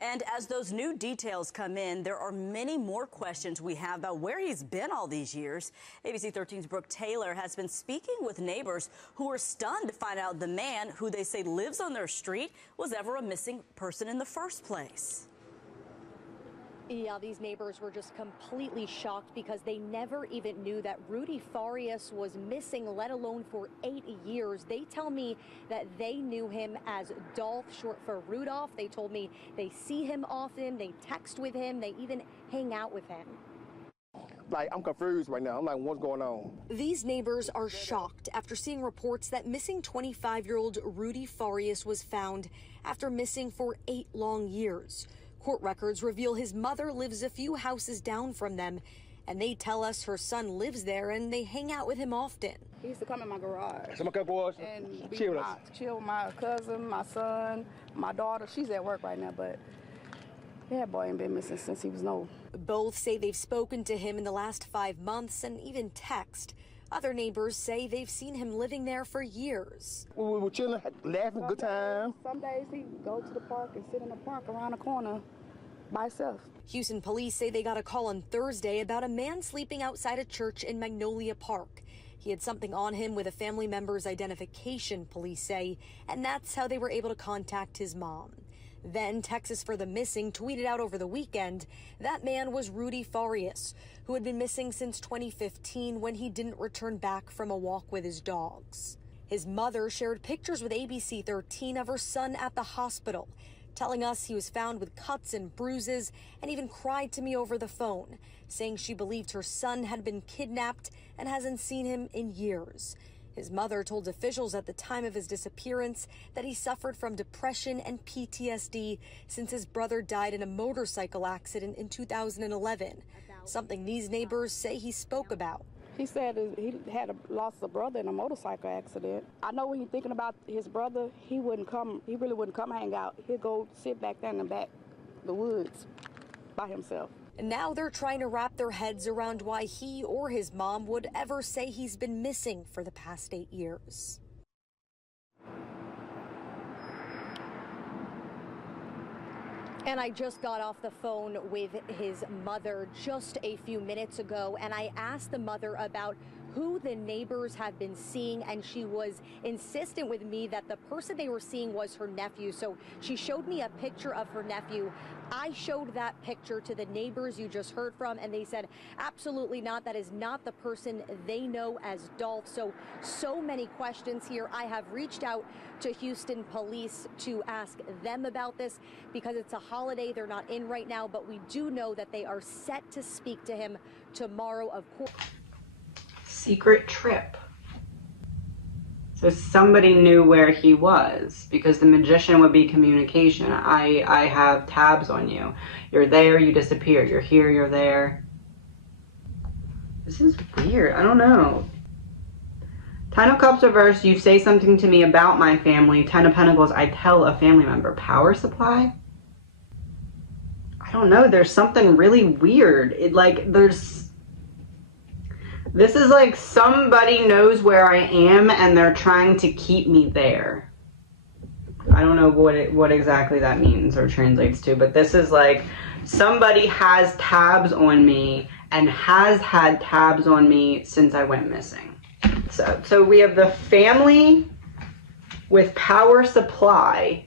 And as those new details come in, there are many more questions we have about where he's been all these years. ABC 13's Brooke Taylor has been speaking with neighbors who are stunned to find out the man who they say lives on their street was ever a missing person in the first place. Yeah, these neighbors were just completely shocked because they never even knew that Rudy Farias was missing, let alone for 8 years. They tell me that they knew him as Dolph, short for Rudolph. They told me they see him often, they text with him, they even hang out with him. Like, I'm confused right now. I'm like, what's going on? These neighbors are shocked after seeing reports that missing 25-year-old Rudy Farias was found after missing for 8 long years. Court records reveal his mother lives a few houses down from them, and they tell us her son lives there and they hang out with him often. He used to come in my garage and chill with my cousin, my son, my daughter. She's at work right now, but that boy ain't been missing since he was no. Both say they've spoken to him in the last 5 months and even text. Other neighbors say they've seen him living there for years. We were chilling, laughing, good time. Some days he'd go to the park and sit in the park around the corner by himself. Houston police say they got a call on Thursday about a man sleeping outside a church in Magnolia Park. He had something on him with a family member's identification, police say, and that's how they were able to contact his mom. Then Texas for the Missing tweeted out over the weekend that man was Rudy Farias, who had been missing since 2015 when he didn't return back from a walk with his dogs. His mother shared pictures with ABC 13 of her son at the hospital, telling us he was found with cuts and bruises and even cried to me over the phone, saying she believed her son had been kidnapped and hasn't seen him in years. His mother told officials at the time of his disappearance that he suffered from depression and PTSD since his brother died in a motorcycle accident in 2011, something these neighbors say he spoke about. He said he had lost a brother in a motorcycle accident. I know when he's thinking about his brother, he really wouldn't come hang out. He'd go sit back there in the back, the woods, by himself. And now they're trying to wrap their heads around why he or his mom would ever say he's been missing for the past 8 years. And I just got off the phone with his mother just a few minutes ago, and I asked the mother about who the neighbors have been seeing, and she was insistent with me that the person they were seeing was her nephew. So she showed me a picture of her nephew. I showed that picture to the neighbors you just heard from, and they said, absolutely not. That is not the person they know as Dolph. So many questions here. I have reached out to Houston police to ask them about this because it's a holiday. They're not in right now, but we do know that they are set to speak to him tomorrow, of course. Secret trip. So somebody knew where he was, because the magician would be communication. I have tabs on you. You're there, you disappear. You're here, you're there. This is weird. I don't know. 10 of Cups reverse, you say something to me about my family. 10 of Pentacles, I tell a family member. Power supply? I don't know. There's something really weird. This is like somebody knows where I am and they're trying to keep me there. I don't know what exactly that means or translates to, but this is like somebody has tabs on me and has had tabs on me since I went missing. So we have the family with power supply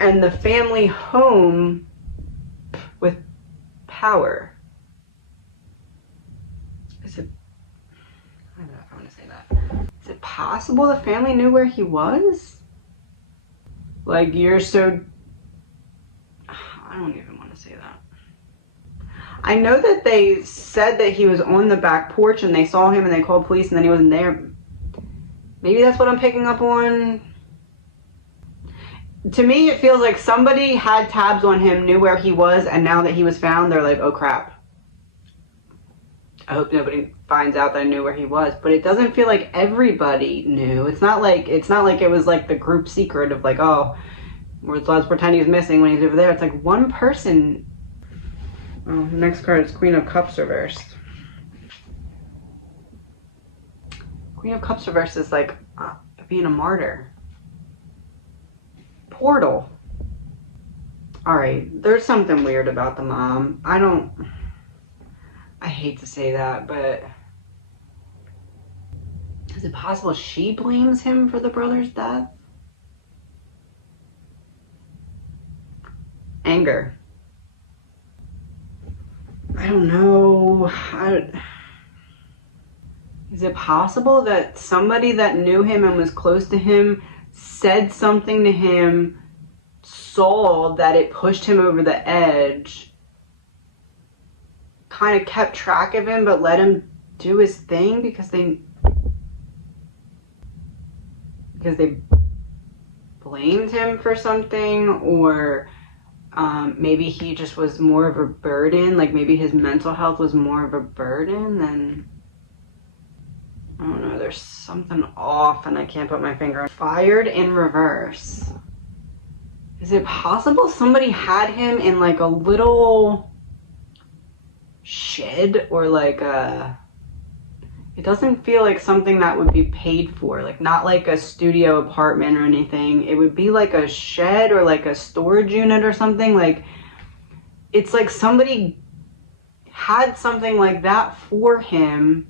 and the family home with power. Is it, I don't know if I want to say that. Is it possible the family knew where he was? Like, you're so, I don't even want to say that. I know that they said that he was on the back porch and they saw him and they called police and then he wasn't there. Maybe that's what I'm picking up on. To me, it feels like somebody had tabs on him, knew where he was, and now that he was found, they're like, oh crap. I hope nobody finds out that I knew where he was. But it doesn't feel like everybody knew. It's not like it was like the group secret of like, oh, let's pretend he's missing when he's over there. It's like one person. Oh, the next card is Queen of Cups reversed. Queen of Cups reversed is like being a martyr. Portal. Alright, there's something weird about the mom. I hate to say that, but is it possible she blames him for the brother's death? Anger. I don't know. Is it possible that somebody that knew him and was close to him said something to him, saw that it pushed him over the edge, kind of kept track of him but let him do his thing because they blamed him for something, or maybe he just was more of a burden, like maybe his mental health was more of a burden than, I don't know, there's something off and I can't put my finger on. Fired in reverse. Is it possible somebody had him in like a little shed, or like it doesn't feel like something that would be paid for, like not like a studio apartment or anything. It would be like a shed or like a storage unit or something. Like it's like somebody had something like that for him,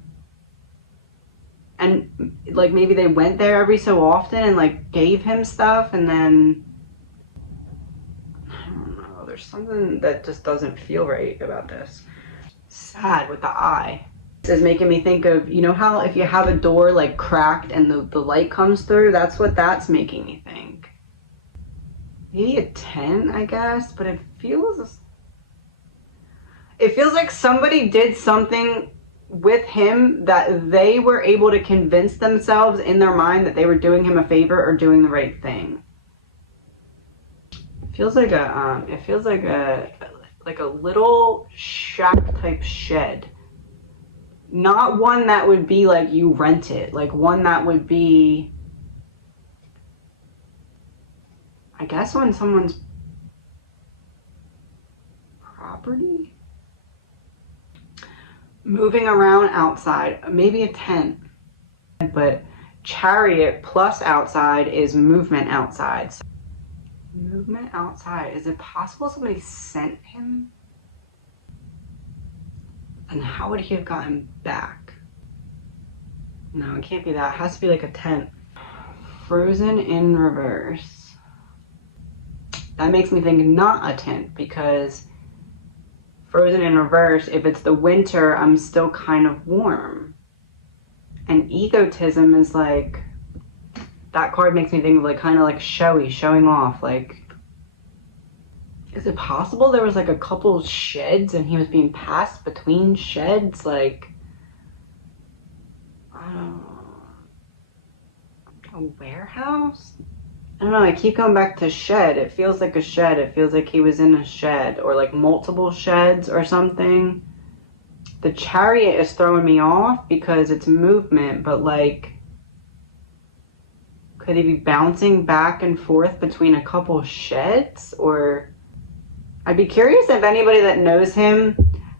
and like maybe they went there every so often and like gave him stuff, and then I don't know, there's something that just doesn't feel right about this. Sad with the eye. This is making me think of, you know how if you have a door like cracked and the light comes through, that's what that's making me think. Maybe a 10, I guess, but it feels like somebody did something with him that they were able to convince themselves in their mind that they were doing him a favor or doing the right thing. It feels like a little shack type shed. Not one that would be like you rent it, like one that would be, I guess, on someone's property? Moving around outside, maybe a tent. But chariot plus outside is movement outside. So, movement outside. Is it possible somebody sent him? And how would he have gotten back? No, it can't be that. It has to be like a tent. Frozen in reverse. That makes me think not a tent, because frozen in reverse, if it's the winter, I'm still kind of warm. And egotism is like, that card makes me think of like kind of like showy, showing off. Like, is it possible there was like a couple sheds and he was being passed between sheds? Like, I don't know, a warehouse? I don't know, I keep coming back to shed. It feels like a shed. It feels like he was in a shed, or like multiple sheds or something. The chariot is throwing me off because it's movement, but like, could he be bouncing back and forth between a couple sheds? Or I'd be curious if anybody that knows him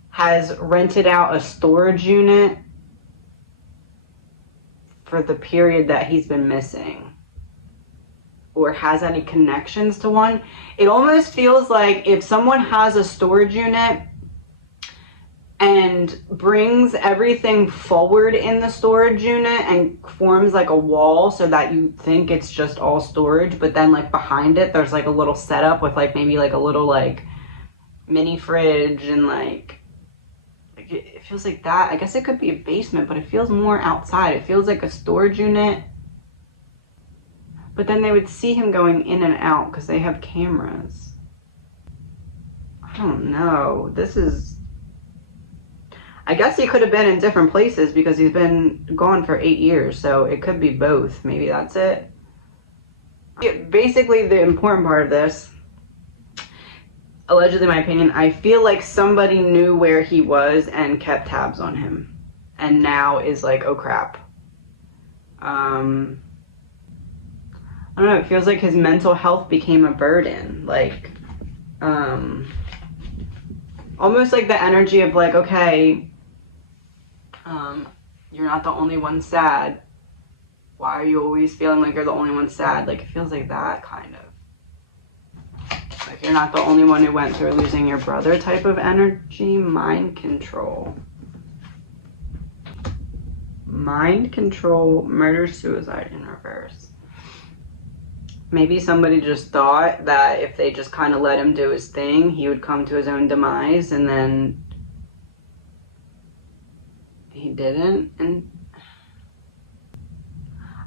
has rented out a storage unit for the period that he's been missing, or has any connections to one. It almost feels like if someone has a storage unit and brings everything forward in the storage unit and forms like a wall so that you think it's just all storage, but then like behind it there's like a little setup with like maybe like a little like mini fridge, and like it feels like that. I guess it could be a basement, but it feels more outside. It feels like a storage unit, but then they would see him going in and out because they have cameras. I don't know. This is, I guess he could have been in different places because he's been gone for 8 years, so it could be both. Maybe that's it. Basically, the important part of this, allegedly my opinion, I feel like somebody knew where he was and kept tabs on him, and now is like, oh crap. I don't know, it feels like his mental health became a burden. Like, almost like the energy of like, okay, you're not the only one sad. Why are you always feeling like you're the only one sad? Like, it feels like that, kind of. Like, you're not the only one who went through losing your brother type of energy. Mind control. Mind control, murder, suicide in reverse. Maybe somebody just thought that if they just kind of let him do his thing, he would come to his own demise, and then he didn't. And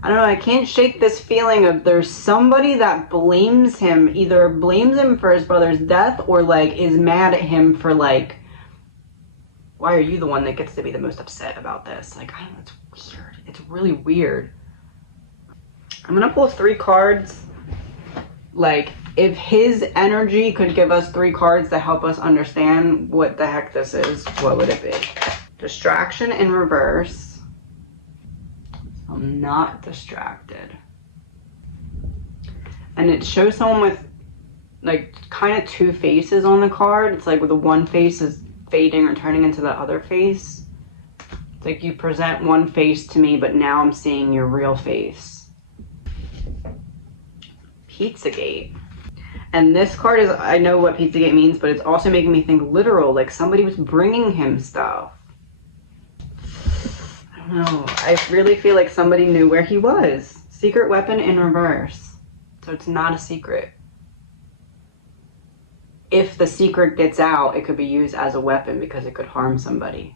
I don't know, I can't shake this feeling of there's somebody that blames him, either blames him for his brother's death or like is mad at him for like, why are you the one that gets to be the most upset about this? Like, I don't know, it's weird. It's really weird. I'm gonna pull 3 cards. Like, if his energy could give us 3 cards to help us understand what the heck this is, what would it be? Distraction in reverse. I'm not distracted. And it shows someone with like kind of 2 faces on the card. It's like with the one face is fading or turning into the other face. It's like you present one face to me, but now I'm seeing your real face. Pizzagate. And this card is, I know what Pizzagate means, but it's also making me think literal, like somebody was bringing him stuff. I don't know. I really feel like somebody knew where he was. Secret weapon in reverse. So it's not a secret. If the secret gets out, it could be used as a weapon because it could harm somebody.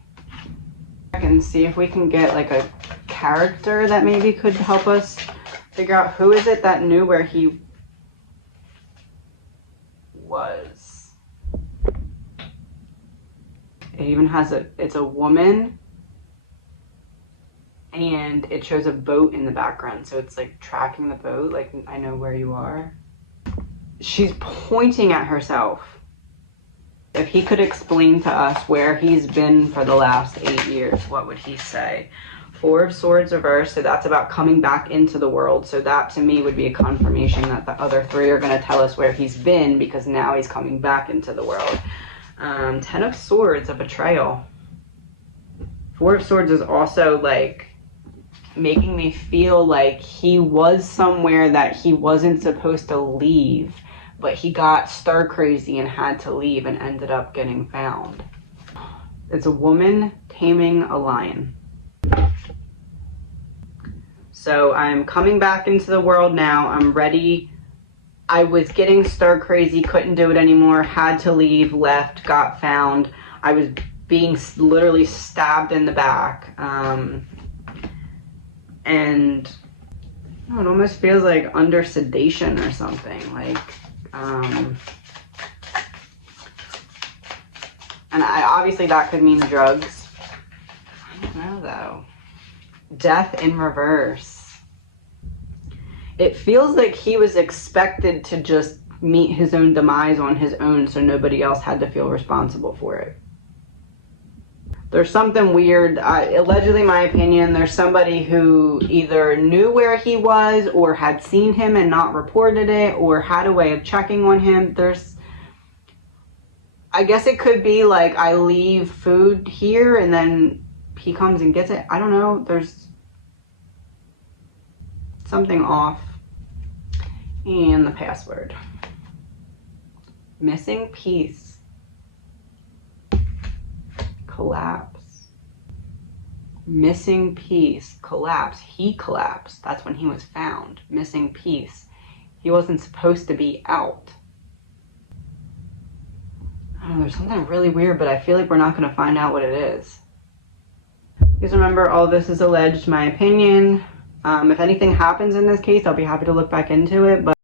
I can see if we can get like a character that maybe could help us figure out who is it that knew where he was. It even has it's a woman, and it shows a boat in the background, so it's like tracking the boat, like I know where you are. She's pointing at herself. If he could explain to us where he's been for the last 8 years, what would he say? 4 of Swords reversed, so that's about coming back into the world. So that to me would be a confirmation that the other 3 are going to tell us where he's been, because now he's coming back into the world. 10 of Swords, a betrayal. 4 of Swords is also like making me feel like he was somewhere that he wasn't supposed to leave, but he got stir crazy and had to leave and ended up getting found. It's a woman taming a lion. So I'm coming back into the world now. I'm ready. I was getting stir crazy, couldn't do it anymore, had to leave, left, got found. I was being literally stabbed in the back. And oh, it almost feels like under sedation or something. Like, and obviously that could mean drugs. I don't know though. Death in reverse. It feels like he was expected to just meet his own demise on his own, so nobody else had to feel responsible for it. There's something weird. Allegedly, my opinion, there's somebody who either knew where he was or had seen him and not reported it or had a way of checking on him. I guess it could be like I leave food here and then he comes and gets it. I don't know. There's something off. And the password. Missing piece. Collapse. Missing piece. Collapse. He collapsed. That's when he was found. Missing piece. He wasn't supposed to be out. I don't know, there's something really weird, but I feel like we're not going to find out what it is. Please remember, all this is alleged, my opinion. If anything happens in this case, I'll be happy to look back into it, but